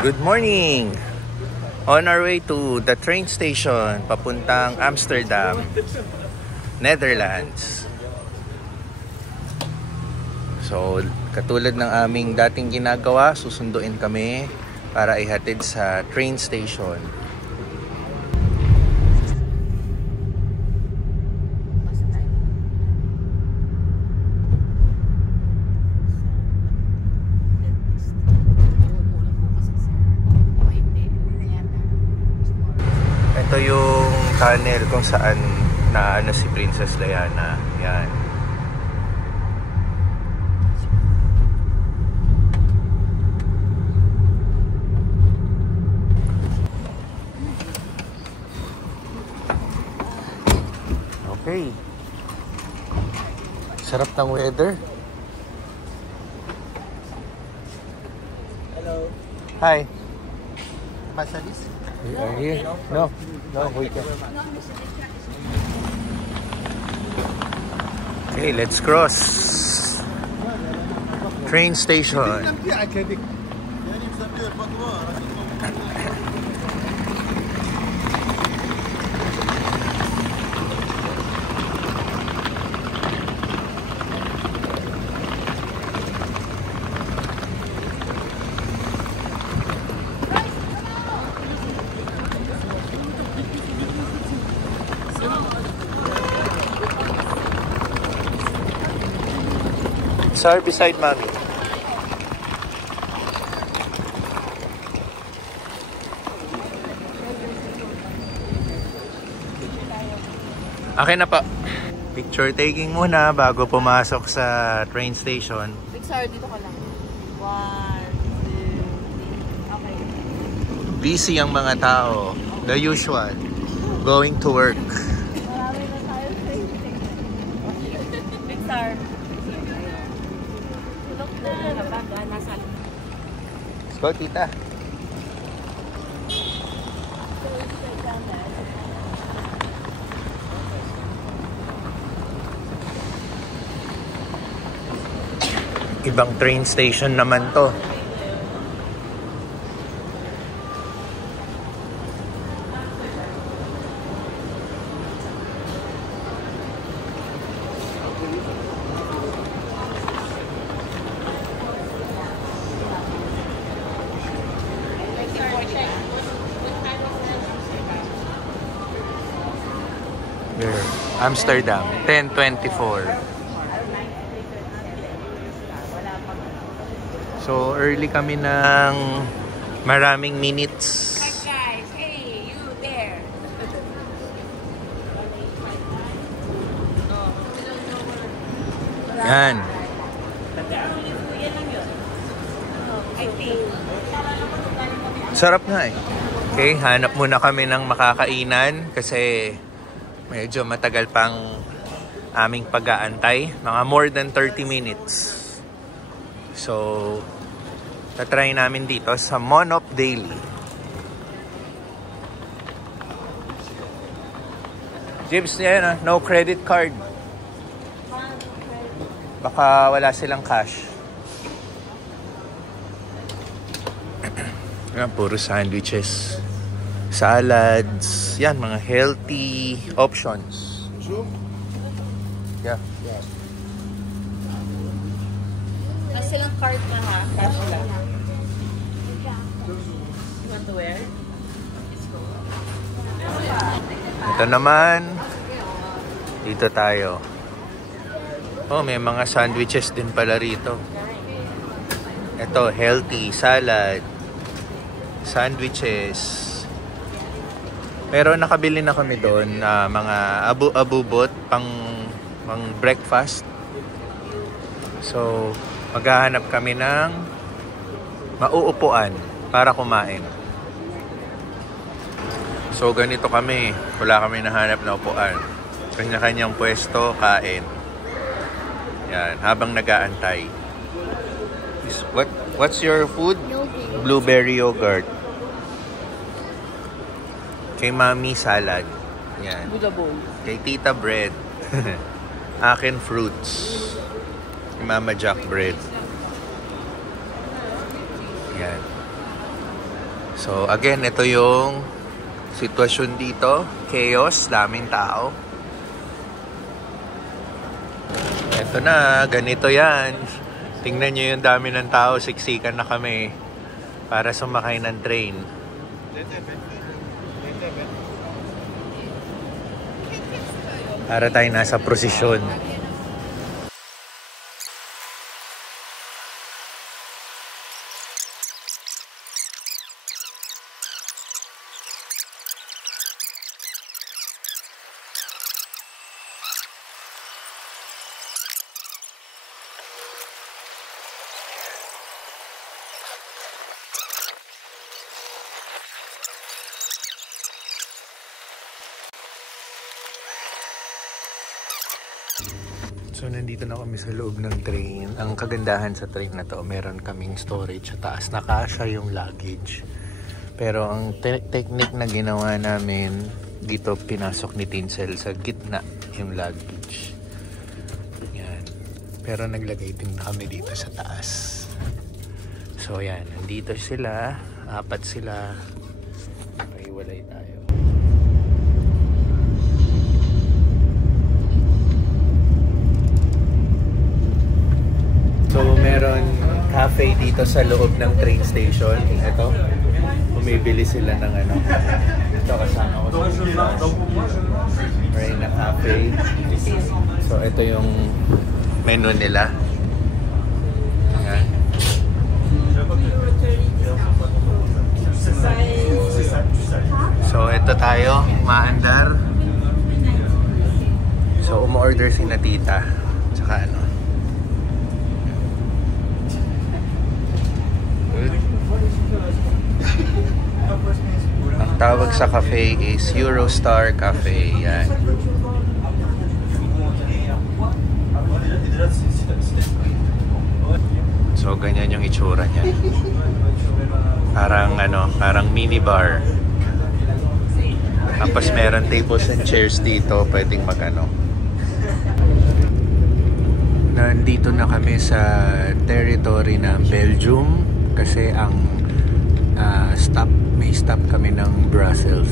Good morning! On our way to the train station papuntang Amsterdam, Netherlands. So, katulad ng aming dating ginagawa, susunduin kami para ihatid sa train station. Ito yung tunnel kung saan naano si Princess Diana. Yan. Okay. Sarap ng weather. Hello. Hi. Pasalis? We are here. No, we can. Okay, let's cross. Train station. Sir, beside mommy. Akin na pa. Picture taking muna bago pumasok sa train station. Sir, dito ka lang. 1, 2, 3. Okay. Busy ang mga tao. The usual. Going to work. Marami na tayo train station. Big sir. Tulog na. Nasa. Let's go, tita. Ibang train station naman to. Here, Amsterdam, 10:24. So, early kami ng maraming minutes. Hi guys. Hey, you there. Yan. I think. Sarap nga eh. Okay, hanap muna kami ng makakainan kasi medyo matagal pang aming pag-aantay. Mga more than 30 minutes. So, tatry namin dito sa Monop Daily. Jibs, yan no credit card. Baka wala silang cash. Yan, puro sandwiches. Salads. Yan, mga healthy options. Yeah. Mas silang card na ha. Cash lang. You want to wear? Ito naman. Dito tayo. Oh, may mga sandwiches din pala rito. Ito, healthy salad. Sandwiches. Pero nakabili na kami doon mga abubot pang breakfast. So, maghahanap kami ng mauupuan para kumain. So, ganito kami. Wala kami nahanap na upuan. Kanya-kanyang pwesto, kain. Yan, habang nag-aantay. What's your food? Yogurt. Blueberry yogurt. Kay Mami, salad. Yan. Buddha bowl. Kay Tita, bread. Akin, fruits. Kay Mama Jack, bread. Yan. So again, ito yung sitwasyon dito. Chaos, daming tao. Ito na, ganito yan. Tingnan nyo yung dami ng tao, siksikan na kami para sumakay ng train. Para tayo nasa prosesyon. So nandito na kami sa loob ng train. Ang kagandahan sa train na to, meron kaming storage sa taas. Nakasya yung luggage. Pero ang technique na ginawa namin, dito pinasok ni Tinsel sa gitna yung luggage. Yan. Pero naglagay din kami dito sa taas. So yan, nandito sila. 4 sila. Maiwalay tayo. So, meron cafe dito sa loob ng train station. Ito, bumibili sila ng ano. Ito, kasama ko. Marina Cafe. So, ito yung menu nila. Ayan. So, ito tayo, maandar. So, umu-order si na tita. Tsaka ano. Ang tawag sa cafe is Eurostar Cafe. Yan. So ganyan yung itsura niya. Parang ano, parang mini bar. Tapos meron tables and chairs dito, pwedeng mag-ano. Nandito na kami sa territory ng Belgium kasi ang may stop kami ng Brussels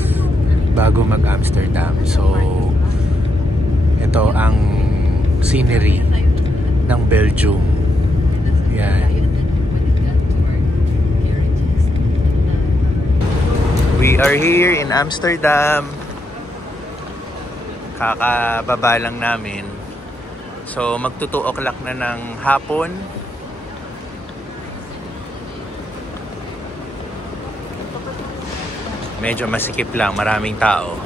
bago mag-Amsterdam. So ito ang scenery ng Belgium. Yan. We are here in Amsterdam. Kakababa lang namin. So magto 2 o'clock na ng hapon. Medyo masikip lang, maraming tao.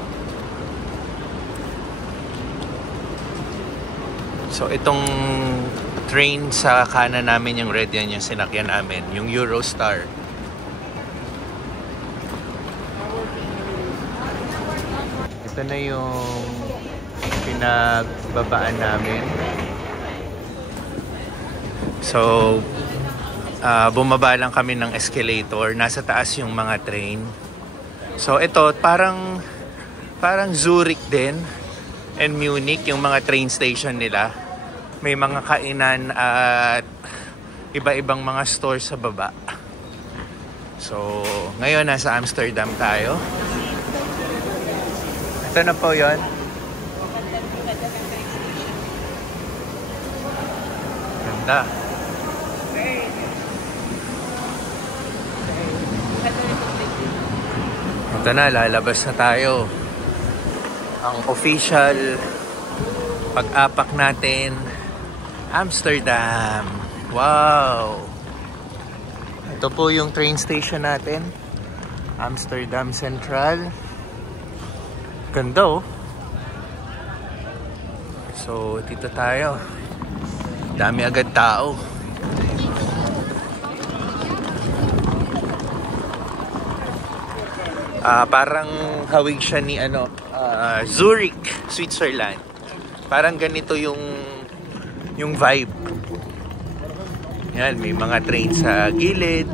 So itong train sa kanan namin, yung red yan, yung sinakyan namin, yung Eurostar. Ito na yung pinagbabaan namin. So bumaba lang kami ng escalator, nasa taas yung mga train. So ito parang Zurich din and Munich yung mga train station nila. May mga kainan at iba-ibang mga stores sa baba. So ngayon nasa Amsterdam tayo. Ito na po 'yon. Ganda. Ito na, lalabas na tayo. Ang official pag-apak natin, Amsterdam. Wow! Ito po yung train station natin, Amsterdam Central. Ganda oh. So, dito tayo. Dami agad tao. Parang hawig siya ni Zurich, Switzerland. Parang ganito yung vibe. Yan, may mga train sa gilid.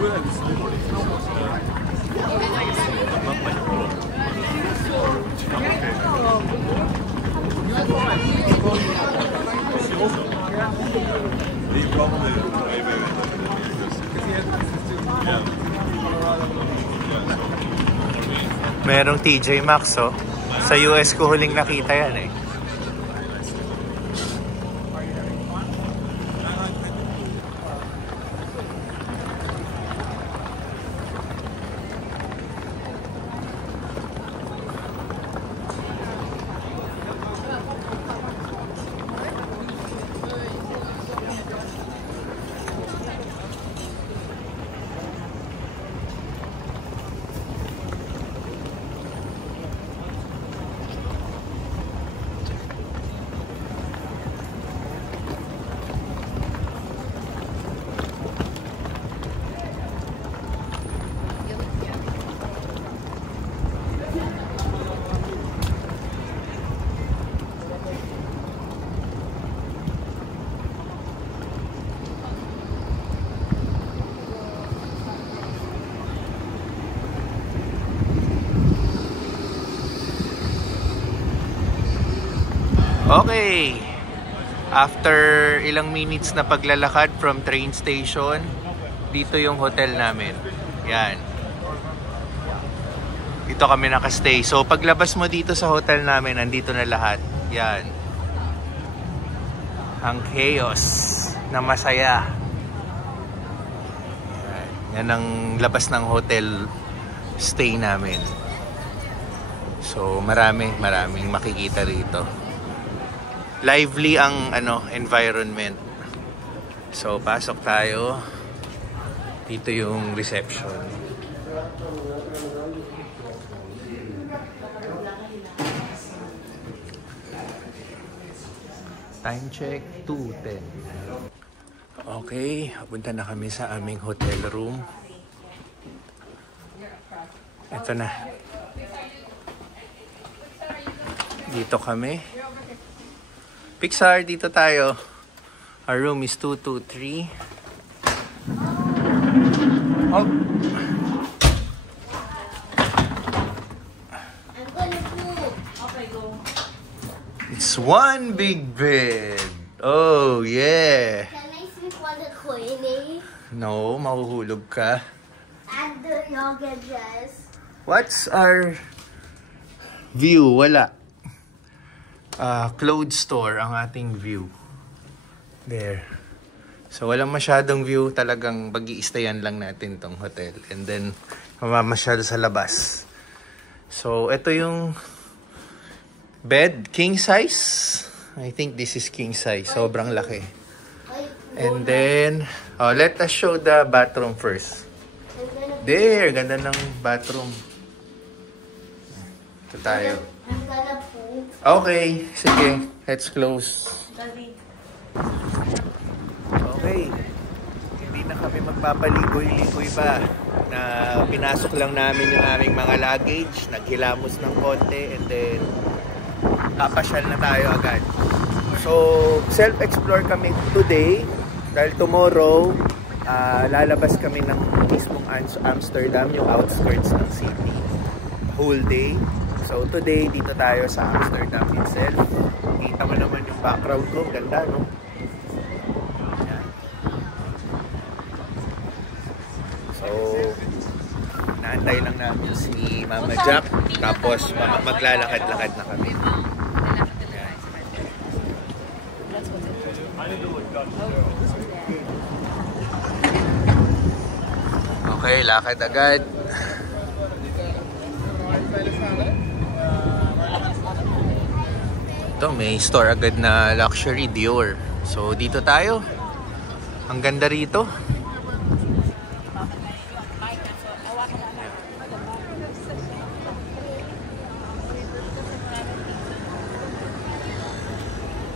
Merong TJ Maxx, oh. Sa US ko huling nakita yan eh. Okay, after ilang minutes na paglalakad from train station, dito yung hotel namin. Yan. Dito kami nakastay. So paglabas mo dito sa hotel namin, nandito na lahat. Yan. Ang chaos na masaya. Yan ang labas ng hotel stay namin. So maraming makikita rito. Lively ang environment. So pasok tayo. Dito yung reception. Time check 2:10. Okay, punta na kami sa aming hotel room. Ito na. Dito kami. Pixar, dito tayo. Our room is 223. Oh. I'm gonna poop. Okay, go. It's one big bed. Oh, yeah. Can I sleep on the queen? No, mahuhulog ka. And the yoga dress. What's our view? Wala. Clothes store ang ating view. There. So walang masyadong view, talagang pag-i-stayan lang natin tong hotel. And then mamamasyal sa labas. So ito yung bed, king size. I think this is king size. Sobrang laki. And then let us show the bathroom first. There, ganda ng bathroom. Ito tayo. I'm gonna poop. Okay, sige. Let's close. Okay. Hindi na kami magpapaligoy-ligoy pa. Na pinasok lang namin yung aming mga luggage. Naghilamos ng konti. And then, papasyal na tayo agad. So, self-explore kami today. Dahil tomorrow, lalabas kami ng mismong Amsterdam, yung outskirts ng city. Whole day. So today, dito tayo sa Amsterdam itself. Kita mo naman yung background ko. Ganda, no? Ayan. So, naantay lang namin si Mama Jack. Tapos, maglalakad-lakad na kami. Ayan. Okay, lakad agad. Ito, may store agad na luxury Dior. So, dito tayo. Ang ganda rito.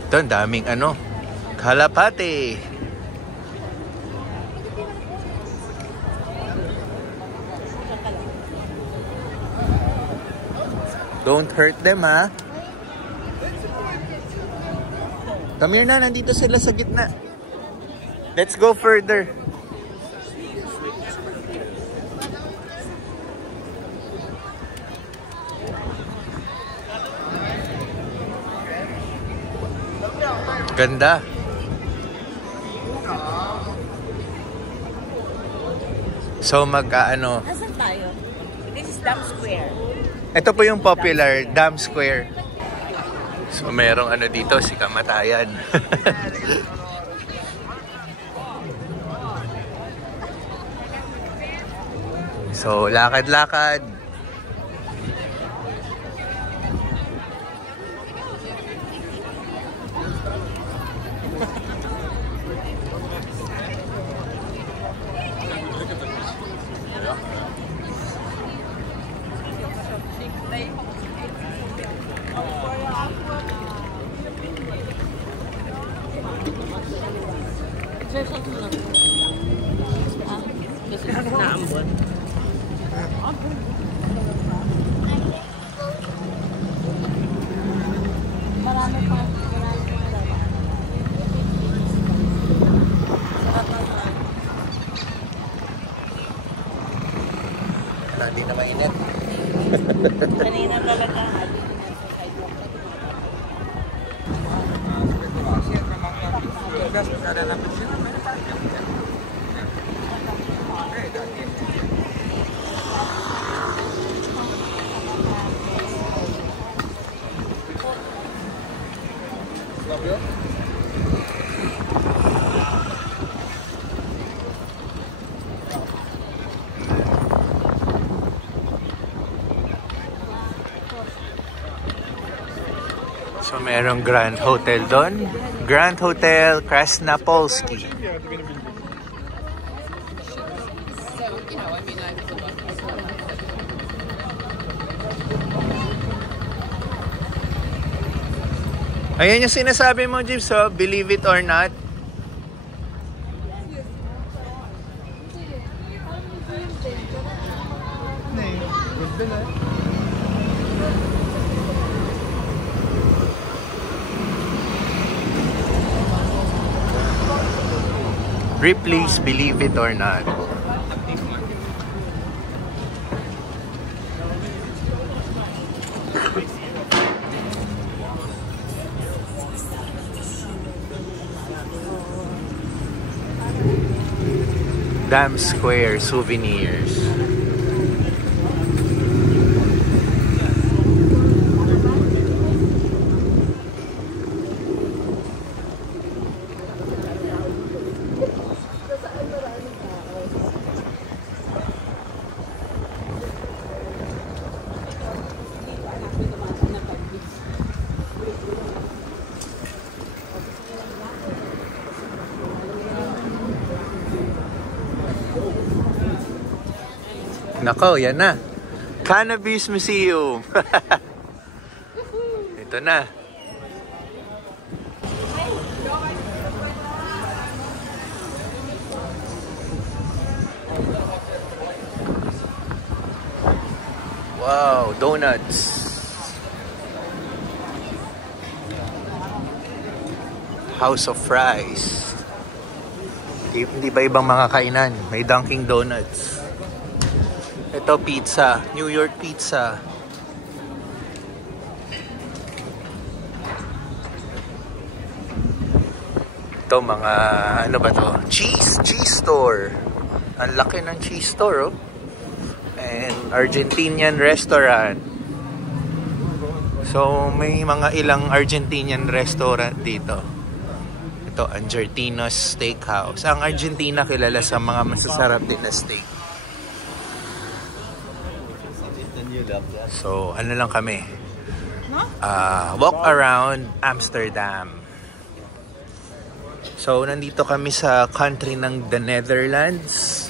Ito, ang daming kalapate. Don't hurt them, ha? Come here na, nandito sila sa gitna. Let's go further. Ganda. So ano, Nasaan tayo? This is Dam Square. ito po yung popular Dam Square. So merong ano dito, si Kamatayan. So lakad-lakad. Naambon. Marami pa. Wala, hindi na mainit. Kanina talaga. So merong Grand Hotel doon. Grand Hotel Krasnapolski. Ayan yung sinasabi mo, Jeeves, so believe it or not. Ripley's Believe It or Not. Dam Square Souvenirs. Nako, yan na. Cannabis Museum. Ito na. Wow, donuts. House of Fries. Hindi ba ibang mga kainan? May Dunkin' Donuts. Ito pizza, New York pizza. Ito mga ano ba to? Cheese store. Ang laki ng cheese store, oh. And Argentinian restaurant. So may mga ilang Argentinian restaurant dito. Ito Argentinos Steakhouse. Ang Argentina kilala sa mga masasarap din na steak. So, ano lang kami? Walk around Amsterdam. So, nandito kami sa country ng the Netherlands.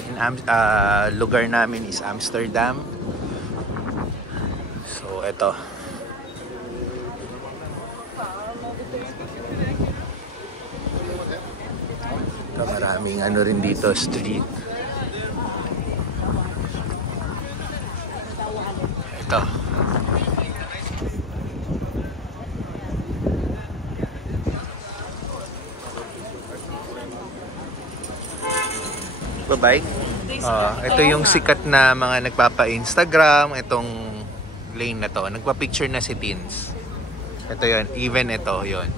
Lugar namin is Amsterdam. So, eto. Ito, maraming ano rin dito, street. Ito. Bye-bye. Ito yung sikat na mga nagpapa-Instagram. Itong lane na to. Nagpa-picture na si Teens. Ito yon. Even ito yon.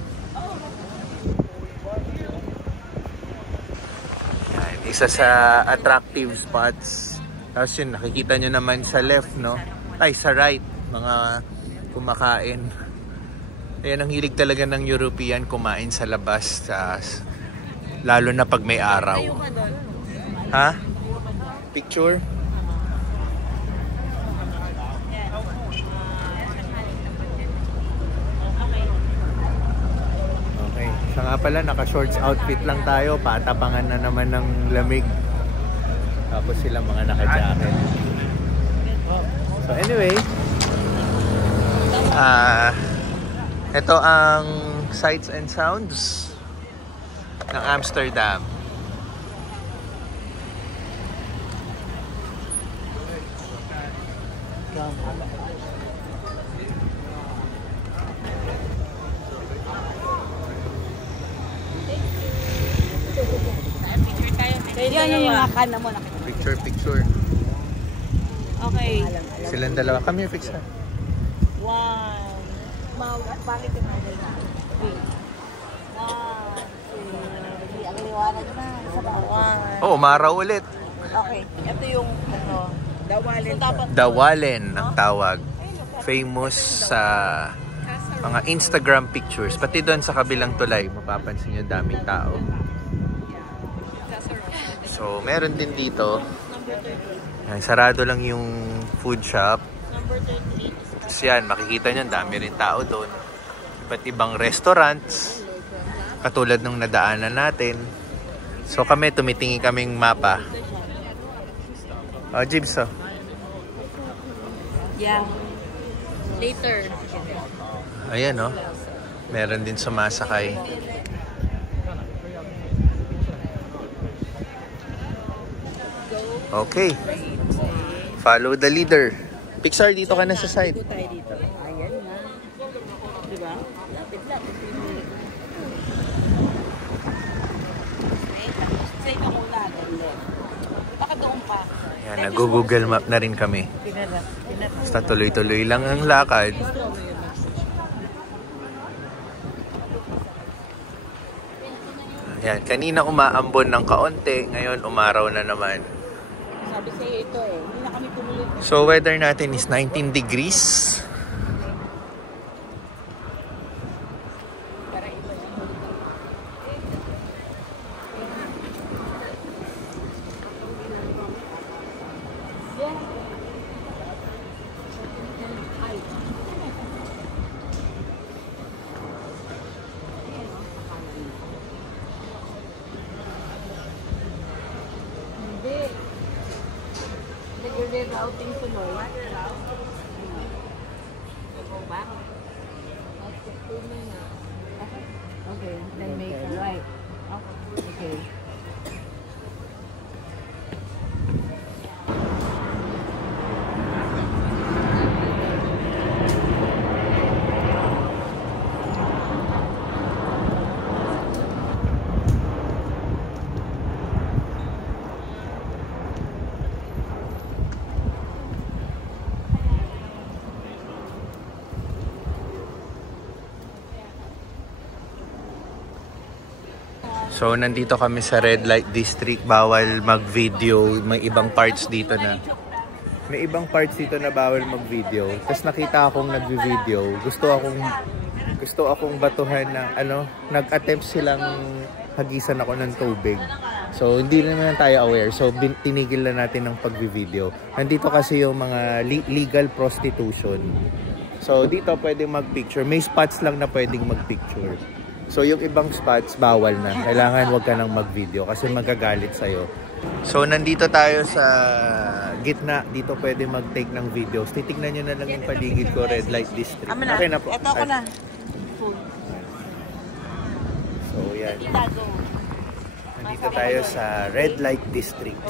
isa sa attractive spots. Tapos yun, nakikita nyo naman sa left, no? Ay, sa right, mga kumakain. Ayan, ang hilig talaga ng European kumain sa labas. Lalo na pag may araw. Ha? Picture? Okay. Siya nga pala, naka-shorts outfit lang tayo. Patapangan na naman ng lamig. Tapos sila mga naka-jacket. So anyway, ito ang sights and sounds ng Amsterdam. Yan yung akala mo. Picture. Okay. Silang dalawa. Come here, fix na. One. Bakit yung nanay na? Wait. One, two. Ang liwanag na. Sa bawang. Oh, umaraw ulit. Okay. Ito yung ano. Dawalin. So, dapat Dawalin ang tawag. Famous sa mga Instagram pictures. Pati doon sa kabilang tulay, mapapansin nyo daming tao. So, meron din dito. Yan, sarado lang yung food shop. Tapos yan, makikita nyo, dami rin tao doon. Iba't ibang restaurants. Katulad nung nadaanan natin. So kami, tumitingin kaming mapa. Oh, Jibs, oh. yeah. Later. Ayan, oh. Meron din sumasakay. Okay. Follow the leader. Pixar, dito ka na sa side. Dito tayo dito. Ayan na. Diba? Lapit-lapit. Save ako na. Baka doon pa. Ayan, nag-google map na rin kami. Basta tuloy-tuloy lang ang lakad. Ayan, kanina umaambon ng kaunti. Ngayon, umaraw na naman. Sabi sa'yo ito eh. Hindi na kami tumuloy. So, weather natin is 19 degrees. Para iba yan. Hindi. You're routing to North. Go back. Okay, then make a right. Okay. So, nandito kami sa Red Light District. Bawal mag-video. May ibang parts dito na. May ibang parts dito na bawal mag-video. Tapos nakita akong nag-video. Gusto akong batuhan na, nag-attempt silang hagisan ako ng tubig. So, hindi naman tayo aware. So, tinigil na natin ng pag-video. Nandito kasi yung mga legal prostitution. So, dito pwedeng mag-picture. May spots lang na pwedeng mag-picture. So, yung ibang spots, bawal na. Kailangan wag ka nang mag-video kasi magagalit sa'yo. So, nandito tayo sa gitna. Dito pwede mag-take ng videos. Titignan nyo na lang yung paligid ko, Red Light District. Okay na po. Ito ako na. So, yan. Nandito tayo sa Red Light District.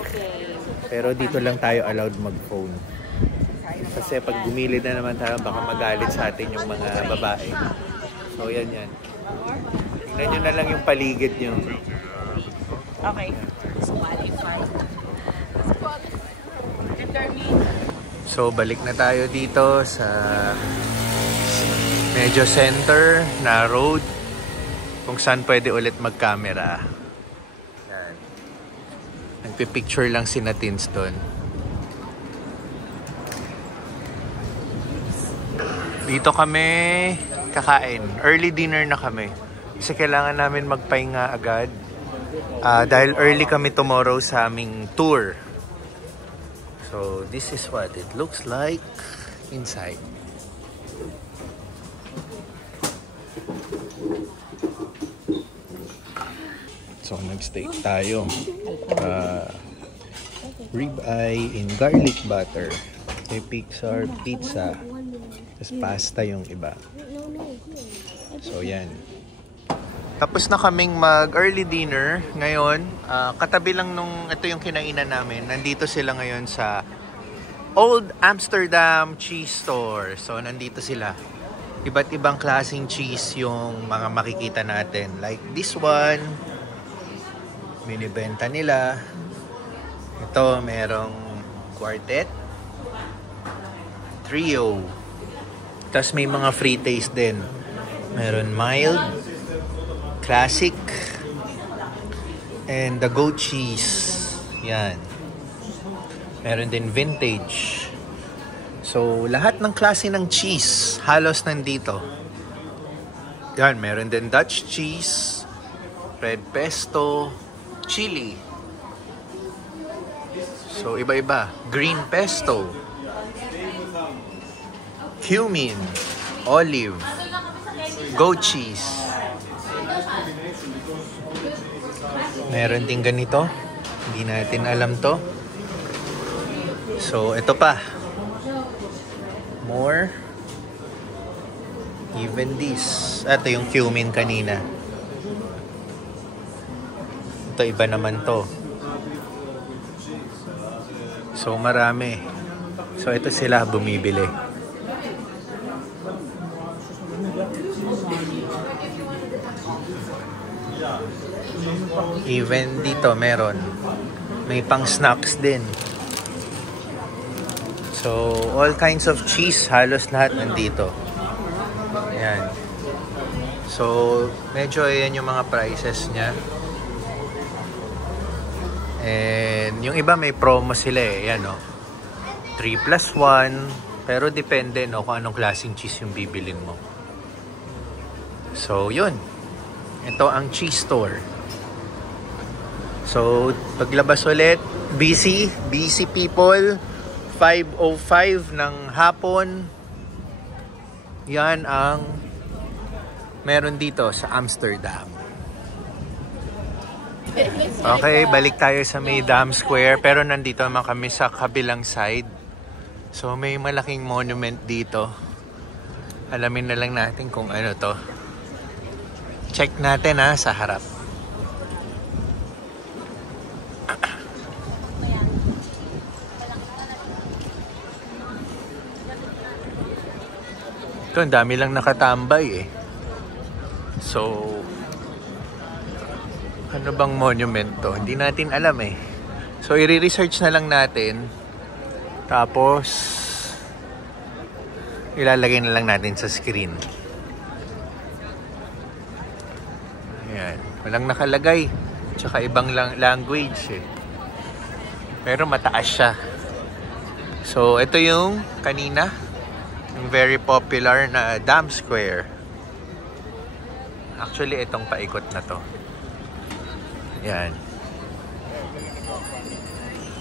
Pero dito lang tayo allowed mag-phone. Kasi pag gumilid na naman tayo, baka magalit sa atin yung mga babae. So, yan. Tignan nyo na lang yung paligid nyo. Okay. So, balik na tayo dito sa medyo center na road kung saan pwede ulit mag-camera. Yan. Nagpipicture lang si Natins doon. Dito kami kakain. Early dinner na kami. Kasi kailangan namin magpahinga agad. Dahil early kami tomorrow sa aming tour. So, this is what it looks like inside. So, nag-steak tayo. Ribeye in garlic butter. May pizza, tapos pasta yung iba. So, yan. Tapos na kaming mag-early dinner. Ngayon, katabi lang nung ito yung kinainan namin. Nandito sila ngayon sa Old Amsterdam Cheese Store. So, nandito sila. Iba't ibang klaseng cheese yung mga makikita natin. Like this one. Binibenta nila. Ito, merong quartet. Trio. Tapos may mga free taste din. Meron mild, classic, and the goat cheese. Yan. Meron din vintage. So, lahat ng klase ng cheese halos nandito. Yan, meron din Dutch cheese, red pesto, chili. So, iba-iba. Green pesto, cumin, olive, goat cheese. Meron din ganito. Hindi natin alam to. So, ito pa. More. Even this. Ito yung cumin kanina. Ito, iba naman to. So, marami. So, ito sila bumibili. Even dito meron. May pang snacks din. So, all kinds of cheese, halos lahat nandito. Ayan. So, medyo ayan yung mga prices niya. And yung iba may promo sila eh. Ayan, no? 3+1. Pero depende, no, kung anong klaseng cheese yung bibilin mo. So, yun. Ito ang cheese store. So, paglabas ulit, busy people. 5:05 ng hapon. Yan ang meron dito sa Amsterdam. Okay, balik tayo sa may Dam Square. Pero nandito naman kami sa kabilang side. So, may malaking monument dito. Alamin na lang natin kung ano to. Check natin sa harap. Ito, ang dami lang nakatambay eh. So, ano bang monument to? Hindi natin alam eh. So, i-research na lang natin. Tapos, ilalagay na lang natin sa screen. Ayan. Walang nakalagay. Tsaka ibang language eh. Pero mataas siya. So, ito yung kanina. Yung very popular na Dam Square. Actually, itong paikot na to. Yan.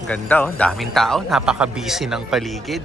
Ganda oh. Daming tao. Napaka-busy ng paligid.